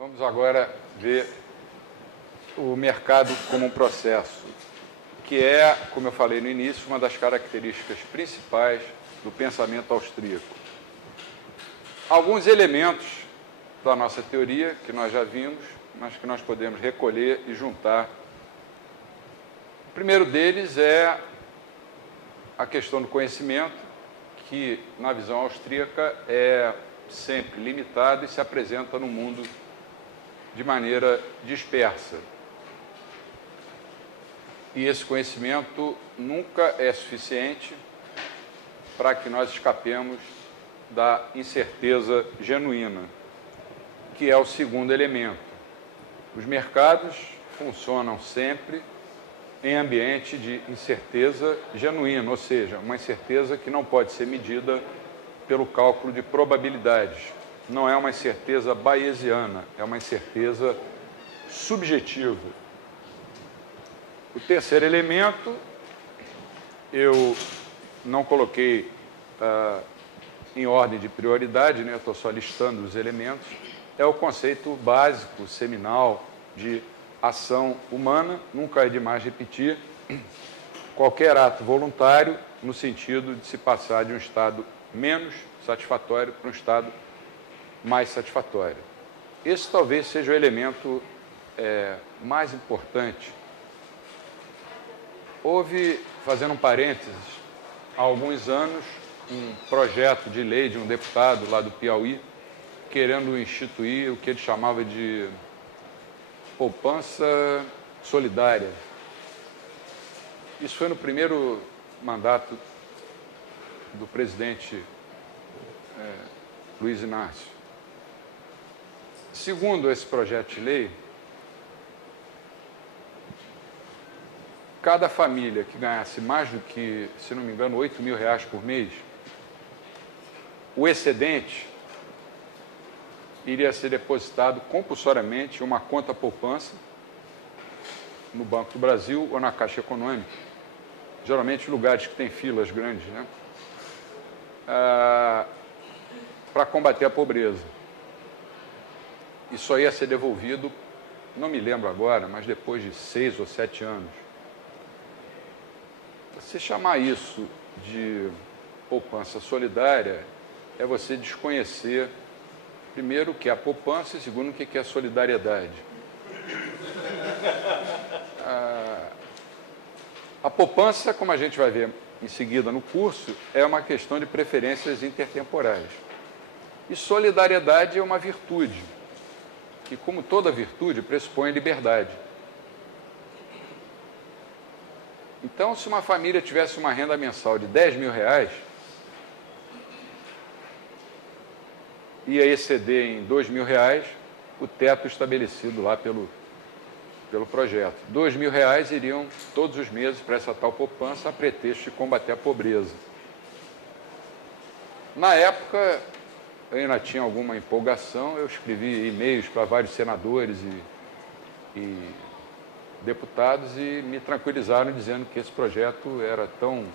Vamos agora ver o mercado como um processo, que é, como eu falei no início, uma das características principais do pensamento austríaco. Alguns elementos da nossa teoria, que nós já vimos, mas que nós podemos recolher e juntar. O primeiro deles é a questão do conhecimento, que, na visão austríaca, é sempre limitado e se apresenta no mundo de maneira dispersa. E esse conhecimento nunca é suficiente para que nós escapemos da incerteza genuína, que é o segundo elemento. Os mercados funcionam sempre em ambiente de incerteza genuína, ou seja, uma incerteza que não pode ser medida pelo cálculo de probabilidades. Não é uma incerteza bayesiana, é uma incerteza subjetiva. O terceiro elemento, eu não coloquei em ordem de prioridade, né? Eu estou só listando os elementos, é o conceito básico, seminal, de ação humana. Nunca é demais repetir, qualquer ato voluntário no sentido de se passar de um estado menos satisfatório para um estado mais satisfatório. Esse talvez seja o elemento mais importante. Houve, fazendo um parênteses, há alguns anos, um projeto de lei de um deputado lá do Piauí, querendo instituir o que ele chamava de poupança solidária. Isso foi no primeiro mandato do presidente Luiz Inácio. Segundo esse projeto de lei, cada família que ganhasse mais do que, se não me engano, R$8.000 por mês, o excedente iria ser depositado compulsoriamente em uma conta poupança no Banco do Brasil ou na Caixa Econômica, geralmente em lugares que têm filas grandes, né? Para combater a pobreza. Isso ia ser devolvido, não me lembro agora, mas depois de 6 ou 7 anos. Você chamar isso de poupança solidária é você desconhecer, primeiro, o que é a poupança e, segundo, o que é a solidariedade. A poupança, como a gente vai ver em seguida no curso, é uma questão de preferências intertemporais. E solidariedade é uma virtude, que, como toda virtude, pressupõe liberdade. Então, se uma família tivesse uma renda mensal de R$10.000, ia exceder em R$2.000 o teto estabelecido lá pelo projeto. R$2.000 iriam todos os meses para essa tal poupança a pretexto de combater a pobreza. Na época, eu ainda tinha alguma empolgação, eu escrevi e-mails para vários senadores e deputados e me tranquilizaram dizendo que esse projeto era tão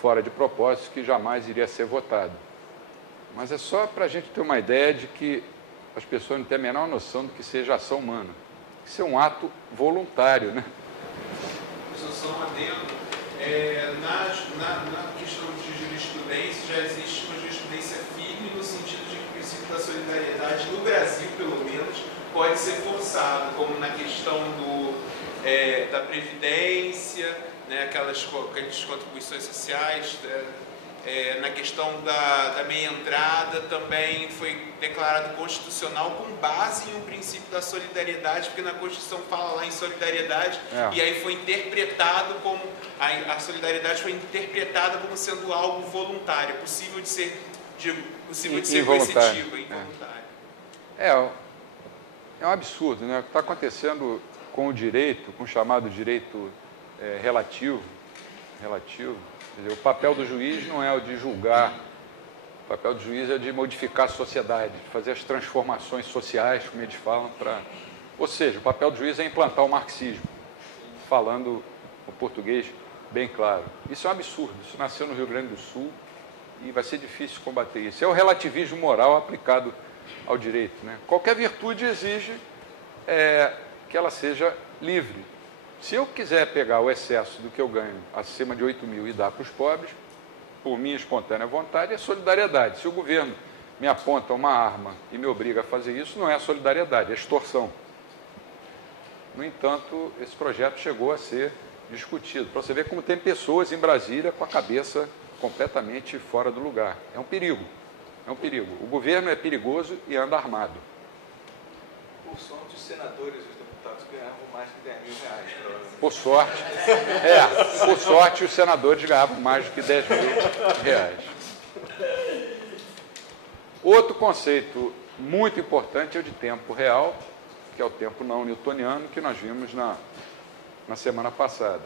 fora de propósito que jamais iria ser votado. Mas é só para a gente ter uma ideia de que as pessoas não têm a menor noção do que seja ação humana. Isso é um ato voluntário, né? Só um adendo. Na questão de jurisprudência, já existe uma jurisprudência firme no sentido de que o princípio da solidariedade, no Brasil, pelo menos, pode ser forçado, como na questão da Previdência, né, aquelas contribuições sociais, na questão da meia entrada, também foi declarado constitucional com base em um princípio da solidariedade, porque na Constituição fala lá em solidariedade, e aí foi interpretado como, a solidariedade foi interpretada como sendo algo voluntário, possível de ser coercitivo, involuntário. É um absurdo, né? O que está acontecendo com o direito, com o chamado direito relativo. Quer dizer, o papel do juiz não é o de julgar, o papel do juiz é de modificar a sociedade, de fazer as transformações sociais, como eles falam, ou seja, o papel do juiz é implantar o marxismo, falando o português bem claro. Isso é um absurdo, isso nasceu no Rio Grande do Sul e vai ser difícil combater isso. É o relativismo moral aplicado ao direito, né? Qualquer virtude exige que ela seja livre. Se eu quiser pegar o excesso do que eu ganho acima de 8 mil e dar para os pobres, por minha espontânea vontade, é solidariedade. Se o governo me aponta uma arma e me obriga a fazer isso, não é solidariedade, é extorsão. No entanto, esse projeto chegou a ser discutido, para você ver como tem pessoas em Brasília com a cabeça completamente fora do lugar. É um perigo, é um perigo. O governo é perigoso e anda armado. Por sorte, os senadores e os deputados ganhavam mais de 10 mil reais, provavelmente. Por sorte, os senadores ganhavam mais do que 10 mil reais. Outro conceito muito importante é o de tempo real, que é o tempo não newtoniano, que nós vimos na semana passada.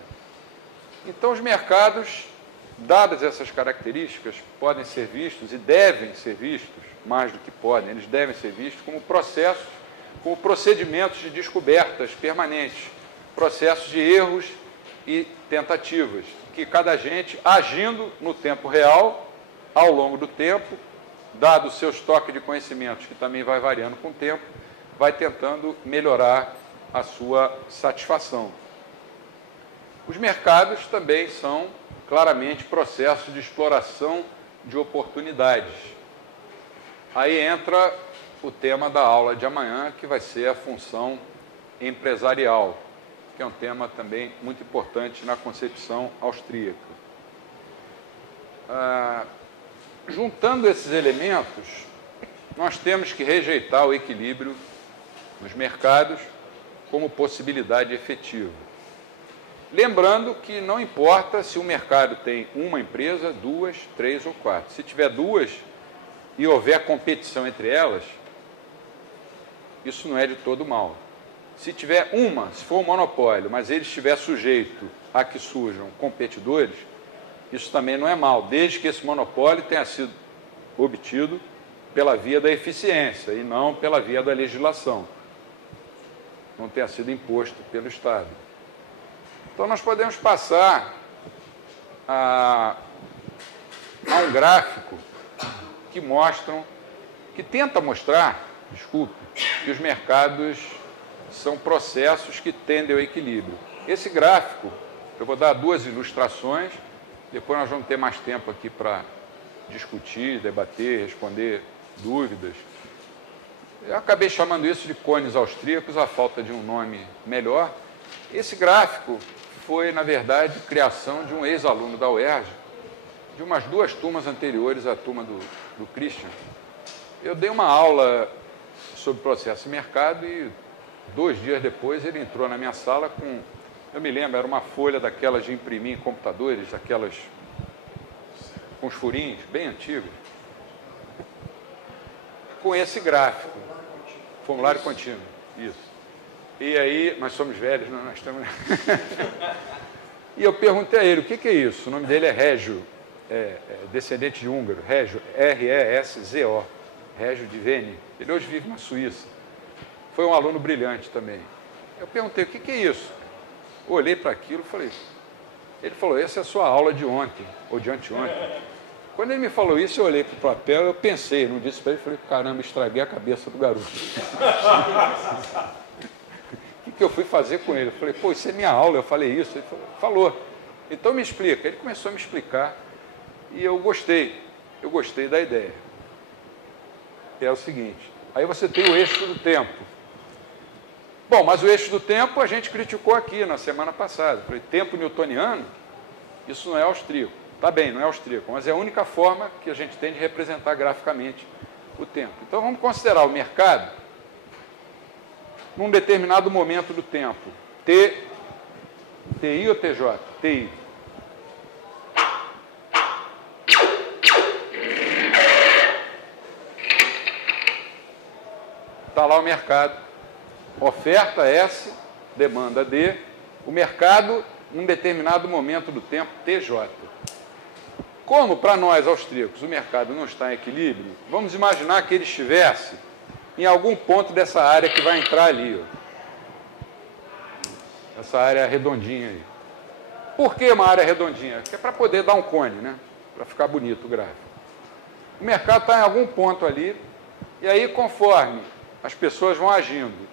Então, os mercados, dadas essas características, podem ser vistos e devem ser vistos, mais do que podem, eles devem ser vistos como processos, como procedimentos de descobertas permanentes, processos de erros e tentativas, que cada agente, agindo no tempo real, ao longo do tempo, dado o seu estoque de conhecimentos, que também vai variando com o tempo, vai tentando melhorar a sua satisfação. Os mercados também são claramente processos de exploração de oportunidades. Aí entra o tema da aula de amanhã, que vai ser a função empresarial, que é um tema também muito importante na concepção austríaca. Juntando esses elementos, nós temos que rejeitar o equilíbrio nos mercados como possibilidade efetiva. Lembrando que não importa se o mercado tem uma empresa, duas, três ou quatro. Se tiver duas e houver competição entre elas, isso não é de todo mal. Se tiver uma, se for um monopólio, mas ele estiver sujeito a que surjam competidores, isso também não é mal, desde que esse monopólio tenha sido obtido pela via da eficiência e não pela via da legislação. Não tenha sido imposto pelo Estado. Então, nós podemos passar a um gráfico que tenta mostrar, que os mercados são processos que tendem ao equilíbrio. Esse gráfico, eu vou dar duas ilustrações, depois nós vamos ter mais tempo aqui para discutir, debater, responder dúvidas. Eu acabei chamando isso de cones austríacos, a falta de um nome melhor. Esse gráfico foi, na verdade, criação de um ex-aluno da UERJ, de umas duas turmas anteriores à turma do Christian. Eu dei uma aula sobre processo de mercado e 2 dias depois ele entrou na minha sala com, eu me lembro, era uma folha daquelas de imprimir em computadores, aquelas com os furinhos, bem antigos, com esse gráfico, formulário contínuo, isso. E aí, nós somos velhos, nós estamos... E eu perguntei a ele, o que é isso? O nome dele é Régio, descendente de húngaro, Régio, R-E-S-Z-O, Régio de Vene. Ele hoje vive na Suíça. Foi um aluno brilhante também. Eu perguntei, o que é isso? Eu olhei para aquilo e falei... Ele falou, essa é a sua aula de ontem, ou de anteontem. Quando ele me falou isso, eu olhei para o papel, eu pensei, não disse para ele, falei, caramba, estraguei a cabeça do garoto. O que eu fui fazer com ele? Eu falei, pô, isso é minha aula, eu falei isso. Ele falou, então me explica. Ele começou a me explicar e eu gostei da ideia. É o seguinte, aí você tem o eixo do tempo. Bom, mas o eixo do tempo a gente criticou aqui na semana passada. Falei, tempo newtoniano, isso não é austríaco. Tá bem, não é austríaco, mas é a única forma que a gente tem de representar graficamente o tempo. Então vamos considerar o mercado num determinado momento do tempo. TI ou TJ? TI. Está lá o mercado. Oferta S, demanda D. O mercado, num determinado momento do tempo, TJ. Como, para nós austríacos, o mercado não está em equilíbrio, vamos imaginar que ele estivesse em algum ponto dessa área que vai entrar ali. Ó. Essa área redondinha aí. Por que uma área redondinha? Porque é para poder dar um cone, né? Para ficar bonito o gráfico. O mercado está em algum ponto ali E aí, conforme as pessoas vão agindo,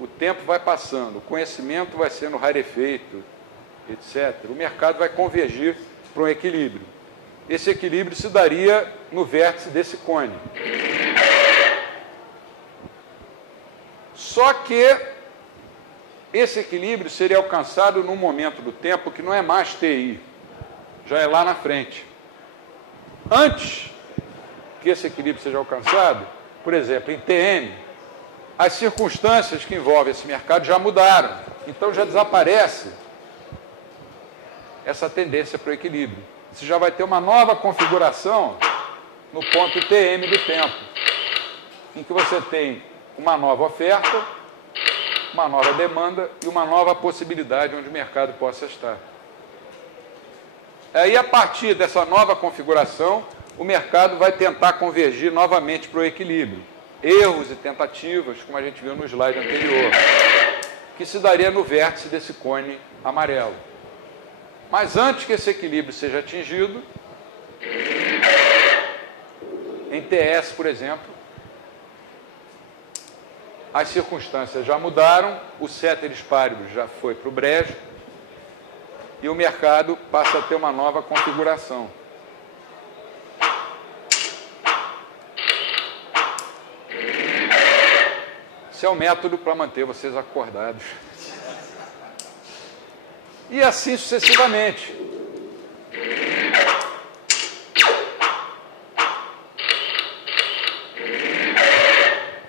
o tempo vai passando, o conhecimento vai sendo rarefeito, etc., o mercado vai convergir para um equilíbrio. Esse equilíbrio se daria no vértice desse cone. Só que esse equilíbrio seria alcançado num momento do tempo que não é mais TI, já é lá na frente. Antes que esse equilíbrio seja alcançado, por exemplo, em TM, as circunstâncias que envolvem esse mercado já mudaram. Então já desaparece essa tendência para o equilíbrio. Você já vai ter uma nova configuração no ponto TM do tempo, em que você tem uma nova oferta, uma nova demanda e uma nova possibilidade onde o mercado possa estar. Aí, a partir dessa nova configuração, o mercado vai tentar convergir novamente para o equilíbrio. Erros e tentativas, como a gente viu no slide anterior, que se daria no vértice desse cone amarelo. Mas antes que esse equilíbrio seja atingido, em TS, por exemplo, as circunstâncias já mudaram, o ceteris paribus já foi para o brejo e o mercado passa a ter uma nova configuração. Esse é o método para manter vocês acordados. E assim sucessivamente.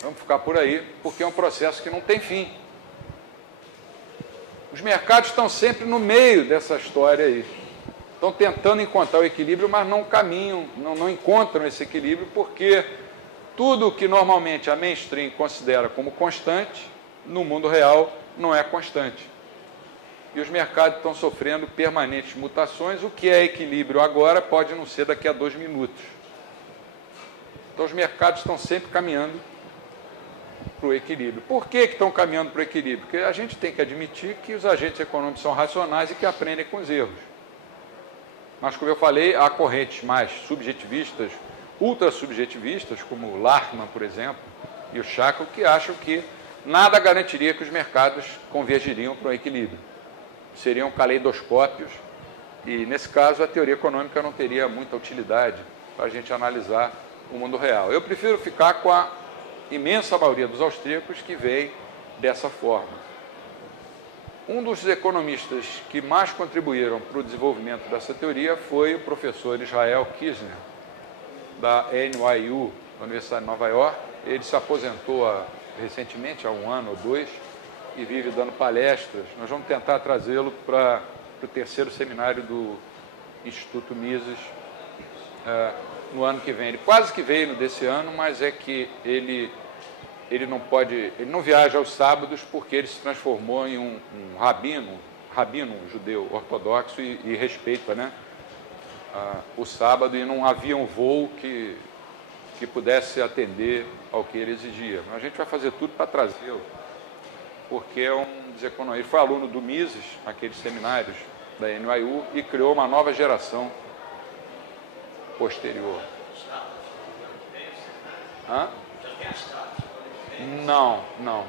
Vamos ficar por aí, porque é um processo que não tem fim. Os mercados estão sempre no meio dessa história aí. Estão tentando encontrar o equilíbrio, mas não caminham, não encontram esse equilíbrio, porque tudo o que normalmente a mainstream considera como constante, no mundo real, não é constante. E os mercados estão sofrendo permanentes mutações. O que é equilíbrio agora pode não ser daqui a 2 minutos. Então, os mercados estão sempre caminhando para o equilíbrio. Por que estão caminhando para o equilíbrio? Porque a gente tem que admitir que os agentes econômicos são racionais e que aprendem com os erros. Mas, como eu falei, há correntes mais subjetivistas, ultra-subjetivistas, como o Larkman, por exemplo, e o Shackle, que acham que nada garantiria que os mercados convergiriam para o equilíbrio. Seriam caleidoscópios, e, nesse caso, a teoria econômica não teria muita utilidade para a gente analisar o mundo real. Eu prefiro ficar com a imensa maioria dos austríacos que veem dessa forma. Um dos economistas que mais contribuíram para o desenvolvimento dessa teoria foi o professor Israel Kirzner, da NYU, da Universidade de Nova York. Ele se aposentou recentemente, há 1 ano ou 2, e vive dando palestras. Nós vamos tentar trazê-lo para o 3º seminário do Instituto Mises no ano que vem. Ele quase que veio no desse ano, mas é que ele não viaja aos sábados porque ele se transformou em um rabino judeu ortodoxo e respeita, né, o sábado, e não havia um voo que pudesse atender ao que ele exigia. Mas a gente vai fazer tudo para trazê-lo, porque é um deseconomista. Ele foi aluno do Mises, naqueles seminários da NYU, e criou uma nova geração posterior. Hã? Não.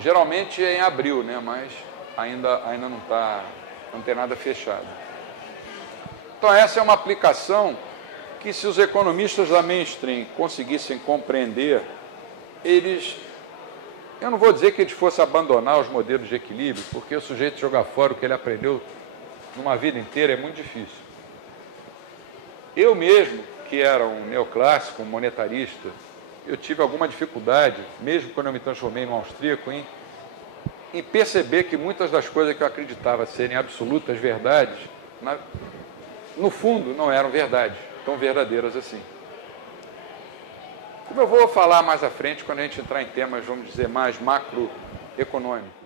Geralmente é em abril, né? Mas ainda não tem nada fechado. Então essa é uma aplicação que, se os economistas da mainstream conseguissem compreender, eu não vou dizer que eles fossem abandonar os modelos de equilíbrio, porque o sujeito jogar fora o que ele aprendeu numa vida inteira é muito difícil. Eu mesmo, que era um neoclássico, um monetarista, eu tive alguma dificuldade, mesmo quando eu me transformei num austríaco, em perceber que muitas das coisas que eu acreditava serem absolutas verdades, no fundo, não eram verdades, tão verdadeiras assim. Como eu vou falar mais à frente, quando a gente entrar em temas, vamos dizer, mais macroeconômicos.